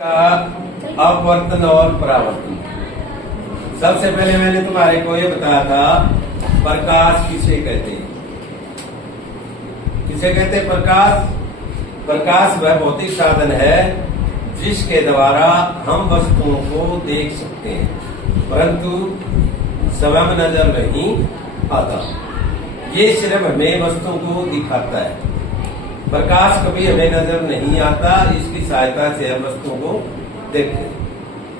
का अपवर्तन और परावर्तन। सबसे पहले मैंने तुम्हारे को ये बताया था प्रकाश किसे कहते हैं। किसे कहते हैं प्रकाश? प्रकाश वह भौतिक साधन है जिसके द्वारा हम वस्तुओं को देख सकते हैं परंतु स्वयं नजर नहीं आता। ये सिर्फ हमें वस्तुओं को दिखाता है। प्रकाश कभी हमें नजर नहीं आता, इसकी सहायता से हम वस्तुओं को देखते हैं।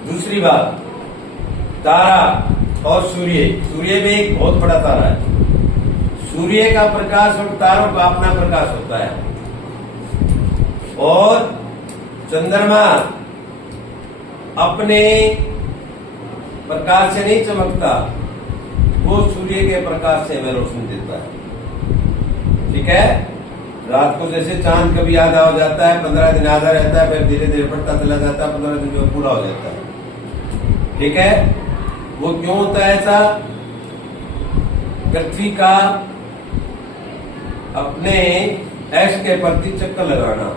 दूसरी बात, तारा और सूर्य। सूर्य में एक बहुत बड़ा तारा है। सूर्य का प्रकाश और तारों का अपना प्रकाश होता है और चंद्रमा अपने प्रकाश से नहीं चमकता, वो सूर्य के प्रकाश से हमें रोशनी देता है। ठीक है। रात को जैसे चांद कभी आधा हो जाता है, 15 दिन आधा रहता है, फिर धीरे धीरे बढ़ता चला जाता है, 15 दिन में पूरा हो जाता है। ठीक है। वो क्यों होता है ऐसा? पृथ्वी का अपने अक्ष के प्रति चक्कर लगाना।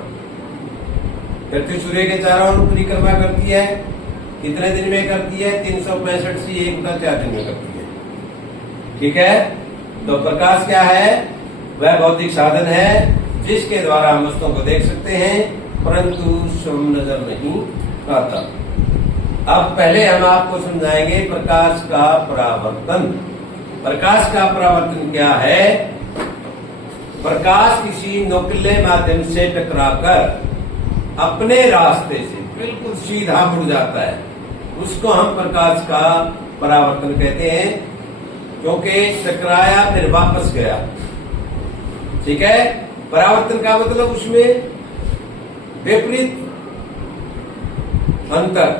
पृथ्वी सूर्य के चारों ओर परिक्रमा करती है। कितने दिन में करती है? 365 से 1/4 दिन में करती है। ठीक है। तो प्रकाश क्या है? वह भौतिक साधन है जिसके द्वारा हम वस्तुओं को देख सकते हैं परंतु स्वयं नजर नहीं आता। अब पहले हम आपको समझाएंगे प्रकाश का परावर्तन। प्रकाश का परावर्तन क्या है? प्रकाश किसी नुकीले माध्यम से टकराकर अपने रास्ते से बिल्कुल सीधा मुड़ जाता है, उसको हम प्रकाश का परावर्तन कहते हैं, क्योंकि टकराया फिर वापस गया। ठीक है। परावर्तन का मतलब उसमें विपरीत अंतर।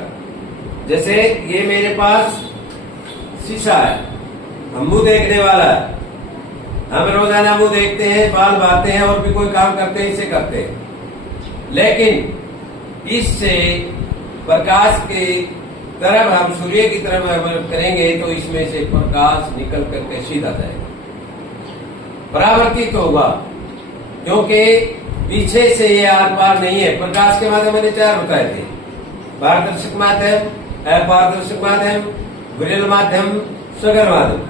जैसे ये मेरे पास शीशा है, हम मुंह देखने वाला है, हम रोजाना मुंह देखते हैं, बाल बाते हैं और भी कोई काम करते हैं, इसे करते हैं। लेकिन इससे प्रकाश के तरफ हम सूर्य की तरफ करेंगे तो इसमें से प्रकाश निकल करके सीधा जाएगा, परावर्तित होगा, क्योंकि पीछे से ये आर पार नहीं है। प्रकाश के माध्यम मैंने 4 बताए थे: पारदर्शक माध्यम, अपारदर्शक माध्यम, विरल माध्यम, सघन माध्यम।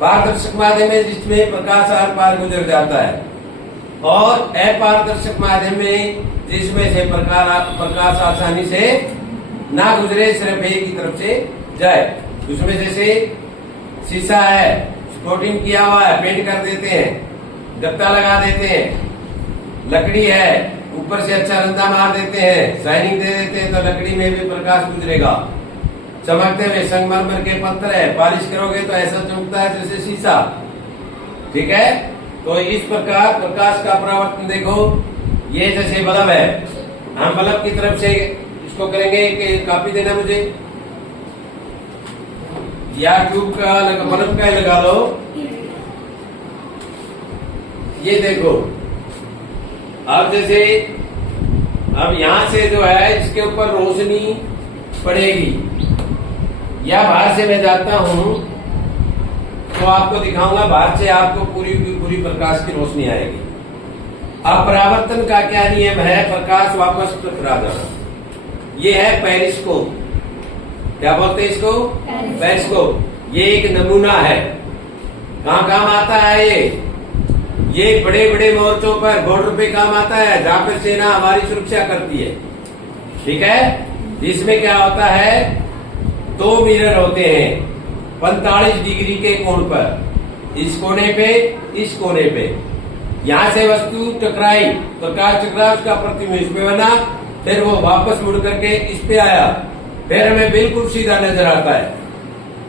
पारदर्शक माध्यम है जिसमें प्रकाश आर पार गुजर जाता है और अपारदर्शक माध्यम में जिसमें से प्रकाश आसानी से ना गुजरे, सिर्फ एक ही तरफ से जाए। उसमें जैसे शीशा है, कोटिंग किया हुआ है, पेंट कर देते हैं, गत्ता लगा देते हैं। लकड़ी है, ऊपर से अच्छा रंधा मार देते हैं, शाइनिंग दे देते हैं, तो लकड़ी में भी प्रकाश गुजरेगा। चमकते हुए संगमरमर के पत्थर है, पॉलिश करोगे तो ऐसा चमकता है जैसे शीशा। ठीक है। तो इस प्रकार प्रकाश का परावर्तन देखो, ये जैसे बल्ब है, हम बल्ब की तरफ से इसको करेंगे कि कॉपी देना मुझे, या ट्यूब का बल्ब का लगा लो। ये देखो, अब जैसे अब यहां से जो है इसके ऊपर रोशनी पड़ेगी, या बाहर से मैं जाता हूं तो आपको दिखाऊंगा, बाहर से आपको पूरी पूरी प्रकाश की रोशनी आएगी। अब परावर्तन का क्या नियम है? प्रकाश वापस टकरा जाना। ये है पेरिस्कोप। क्या बोलते हैं इसको? पेरिस्कोप। ये एक नमूना है। कहाँ काम आता है ये बड़े बड़े मोर्चों पर, बॉर्डर पे काम आता है, जहाँ पर सेना हमारी सुरक्षा करती है। ठीक है। इसमें क्या होता है? 2 मिरर होते हैं 45 डिग्री के कोण पर, इस कोने पे, इस कोने पे। यहाँ से वस्तु टकराई, प्रकाश टकरा, उसका प्रतिबिंब इसमें बना, फिर वो वापस मुड़ करके इस पे आया, फिर हमें बिल्कुल सीधा नजर आता है।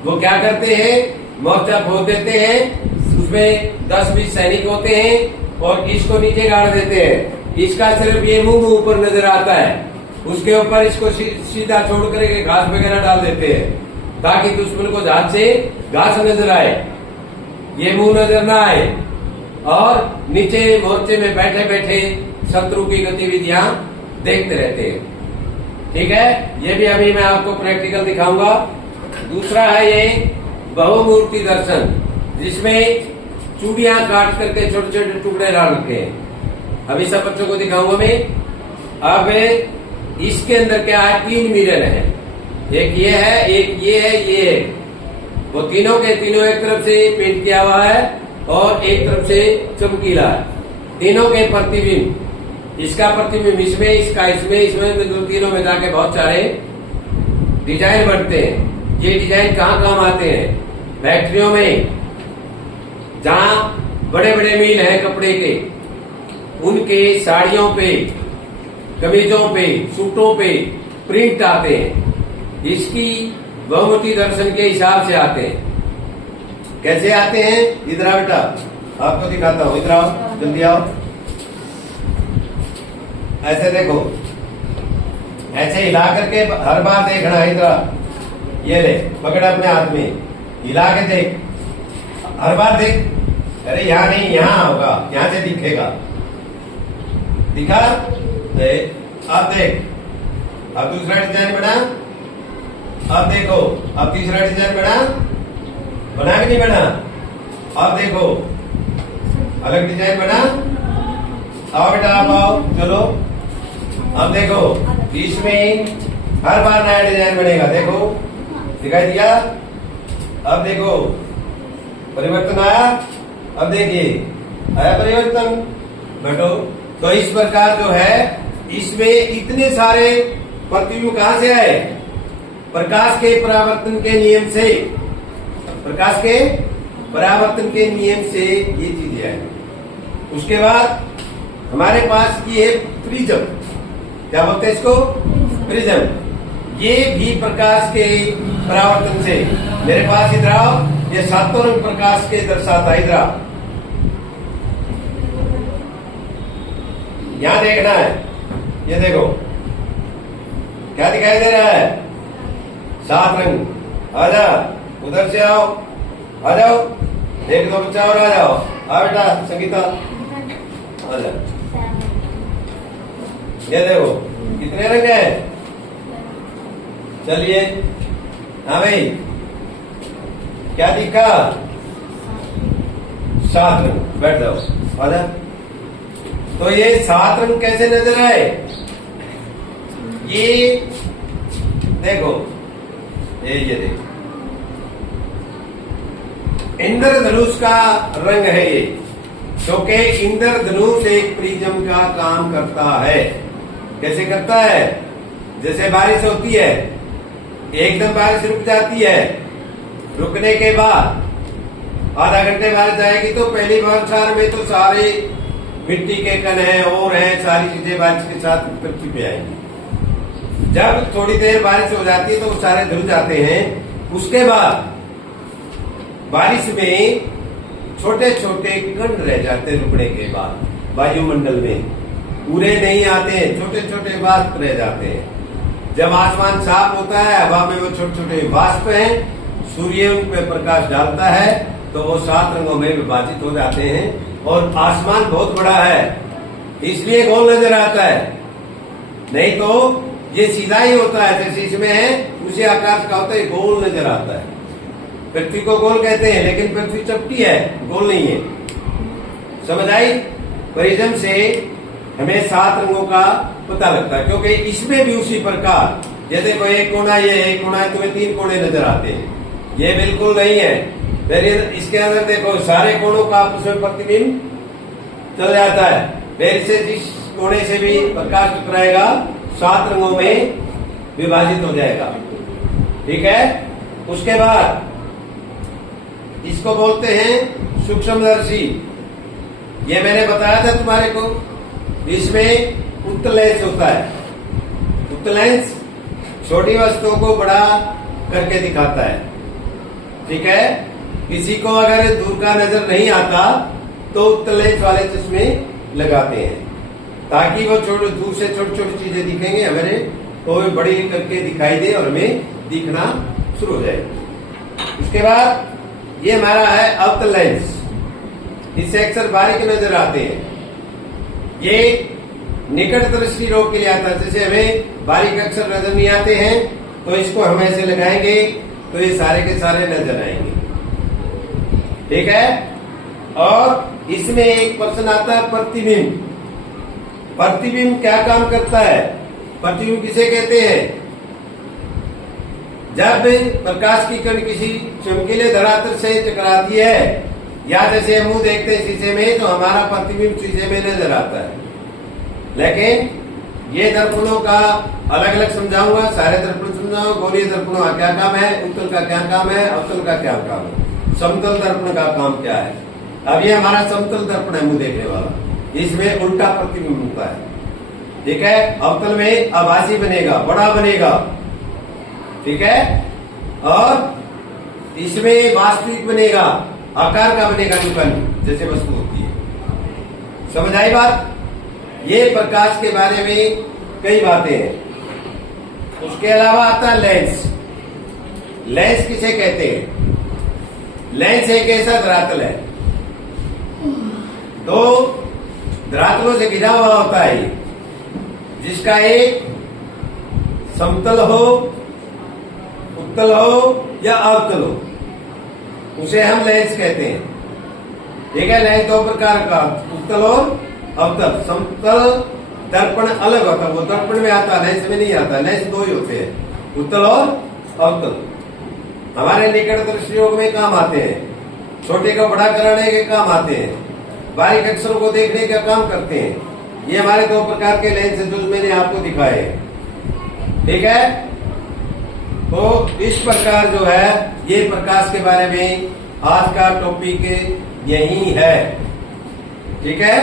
वो क्या करते हैं? मोर्चा खोल देते हैं, उसमें 10-20 सैनिक होते हैं और इसको नीचे गाड़ देते हैं। इसका सिर्फ ये मुंह ऊपर नजर आता है, उसके ऊपर इसको सीधा छोड़ करके घास वगैरह डाल देते हैं ताकि दुश्मन को ध्यान से घास नजर आए, ये मुंह नजर ना आए, और नीचे मोर्चे में बैठे बैठे शत्रु की गतिविधियां देखते रहते हैं। ठीक है। ये भी अभी मैं आपको प्रैक्टिकल दिखाऊंगा। दूसरा है ये बहुमूर्ति दर्शन, जिसमें चूड़ियां काट करके छोटे छोटे टुकड़े डाल रखे हैं। अभी सब बच्चों को दिखाऊंगा मैं। अब इसके अंदर क्या है, 3 मिरर है, एक ये है, एक ये है, ये है। वो तीनों के तीनों एक तरफ से पेंट किया हुआ है और एक तरफ से चमकीला है। तीनों के प्रतिबिंब, इसका प्रतिबिंब इसमें, इसका इसमें, इसमें तो तीनों में जाके बहुत सारे डिजाइन बनते हैं। ये डिजाइन कहाँ काम आते हैं, फैक्ट्रियों में, जहां बड़े बड़े मिल हैं कपड़े के, उनके साड़ियों पे, कमीजों पे, सूटों पे प्रिंट आते हैं। इसकी बहुमती दर्शन के हिसाब से आते हैं। कैसे आते हैं, इधर आओ बेटा, आपको दिखाता हूं, इधर आओ, जल्दी आओ। ऐसे देखो, ऐसे हिला करके हर बार देखना, इधर ये ले, पकड़ अपने हाथ में, हिला के देख, हर बार देख। अरे यहाँ नहीं, यहाँ होगा, यहाँ से दिखेगा, दिखा दे। अब देख, अब दूसरा डिजाइन बना, अब देखो, अब तीसरा डिजाइन बना कि नहीं बना, अब देखो अलग डिजाइन बना। आओ बेटा, आप आओ, चलो। अब देखो, इसमें हर बार नया डिजाइन बनेगा, देखो दिखाई दिया। अब देखो परिवर्तन आया, अब देखिए आया परिवर्तन बेटो। तो इस प्रकार जो है, इसमें इतने सारे प्रतिबिंब कहां से आए, प्रकाश के परावर्तन के नियम से, प्रकाश के परावर्तन के नियम से ये चीजें आई। उसके बाद हमारे पास ये प्रिज्म, क्या बोलते हैं इसको, प्रिज्म। ये भी प्रकाश के परावर्तन से, मेरे पास इधर आओ, ये सातों रंग प्रकाश के दर्शाता है। इधर यहां देखना है, ये देखो क्या दिखाई दे रहा है, 7 रंग। आजा, उधर से आओ, आ जाओ, एक दो बच्चा और आ जाओ। आ बेटा संगीता, आजा। ये देखो कितने रंग है, चलिए। हाँ भाई, क्या दिखा, 7 रंग। बैठ जाओ, आजा। तो ये 7 रंग कैसे नजर आए, ये देखो, ये देखो, इंद्रधनुष का रंग है ये, क्योंकि इंद्रधनुष एक प्रिज्म का काम करता है। कैसे करता है, जैसे बारिश होती है, एकदम बारिश रुक जाती है, रुकने के बाद आधा घंटे बारिश आएगी, तो पहली बौछार में तो सारे मिट्टी के कण हैं और हैं, सारी चीजें बारिश के साथ पृथ्वी पे आएंगी। जब थोड़ी देर बारिश हो जाती है तो सारे धुल जाते हैं। उसके बाद बारिश में छोटे छोटे कण रह जाते हैं, रुकने के बाद वायुमंडल में पूरे नहीं आते, छोटे छोटे वाष्प रह जाते हैं। जब आसमान साफ होता है, हवा में वो छोटे छोटे वाष्प हैं, सूर्य उन पे प्रकाश डालता है, तो वो 7 रंगों में विभाजित हो जाते हैं। और आसमान बहुत बड़ा है, इसलिए गोल नजर आता है, नहीं तो ये सीधा ही होता है, जैसे इसमें है उसी आकार का होता है, गोल नजर आता है। पृथ्वी को गोल कहते हैं, लेकिन पृथ्वी चपटी है, गोल नहीं है। समझ आई, प्रिज्म से हमें 7 रंगों का पता लगता है, क्योंकि इसमें भी उसी प्रकार, जैसे कोई एक कोना, ये एक कोना है, तुम्हें 3 कोने नजर आते हैं, ये बिल्कुल नहीं है। फिर इसके अंदर देखो, सारे कोनों का आपस में प्रतिबिंब चल जाता है, फिर से जिस कोने से भी प्रकाश टकराएगा 7 रंगों में विभाजित हो जाएगा। ठीक है, उसके बाद इसको बोलते हैं सूक्ष्मदर्शी। ये मैंने बताया था तुम्हारे को, इसमें उत्तल लेंस होता है। उत्तल लेंस छोटी वस्तुओं को बड़ा करके दिखाता है। ठीक है, किसी को अगर दूर का नजर नहीं आता तो उत्तल लेंस वाले चश्मे लगाते हैं, ताकि वो दूर से छोटी छोटी चीजें दिखेंगे हमें, तो वे बड़ी करके दिखाई दे और हमें दिखना शुरू हो जाए। उसके बाद ये हमारा है अवतल लेंस, इससे अक्सर बारीक नजर आते हैं। ये निकट दृष्टि रोग के लिए आता है, जैसे हमें बारीक अक्षर नजर नहीं आते हैं, तो इसको हम ऐसे लगाएंगे तो ये सारे के सारे नजर आएंगे। ठीक है, और इसमें एक प्रश्न आता है प्रतिबिंब। प्रतिबिंब क्या काम करता है, प्रतिबिंब किसे कहते हैं? जब प्रकाश की किरण किसी चमकीले धरातल से टकराती है, या जैसे हम मुंह देखते हैं शीशे में तो हमारा प्रतिबिंब शीशे में नजर आता है। लेकिन ये दर्पणों का अलग अलग समझाऊंगा, सारे दर्पण समझाऊंगा। गोलीय दर्पणों का क्या काम है, उत्तल का क्या काम है, अवतल का क्या काम है, समतल दर्पण का काम क्या है। अब ये हमारा समतल दर्पण है मुंह देखने वाला, इसमें उल्टा प्रतिबिंब होता है, ठीक है। अवतल में आभासी बनेगा, बड़ा बनेगा, ठीक है, और इसमें वास्तविक बनेगा, आकार का बनेगा, नुकन जैसे वस्तु होती है। समझ आई बात? ये प्रकाश के बारे में कई बातें हैं। उसके अलावा आता है लेंस। लेंस किसे कहते हैं? लेंस एक ऐसा धरातल है, दो धरातलों से घिरा हुआ होता है, जिसका एक समतल हो, उत्तल हो या अवतल हो, उसे हम लेंस कहते हैं, ठीक है। लेंस दो प्रकार का, उत्तल और अवतल। समतल दर्पण अलग होता है, वो दर्पण में आता है, लेंस में नहीं आता। लेंस दो ही होते हैं, उत्तल और अवतल। हमारे निकट दृष्टि योग में काम आते हैं, छोटे को बड़ा कराने के काम आते हैं, बारीक अक्षरों को देखने का काम करते हैं। ये हमारे दो प्रकार के लेंस हैं जो मैंने आपको दिखाए, ठीक है। तो इस प्रकार जो है ये प्रकाश के बारे में आज का टॉपिक यही है, ठीक है।